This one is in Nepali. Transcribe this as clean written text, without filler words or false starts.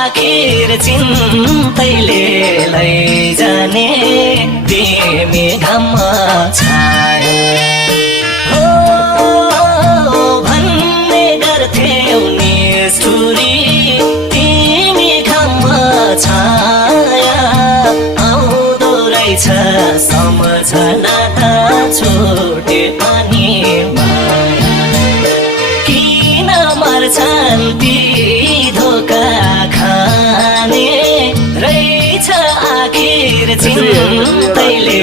आखिर चिन्तैले लैजाने तिमी घाममा छाया हो भन्ने गर्थ्यौ निष्ठुरी तिमी घाममा छाया आउँदो रहेछ सम्झना त छुटे पनि माया किन मर्छन् ती धोका खाने रहेछ आखिर चिन्तैले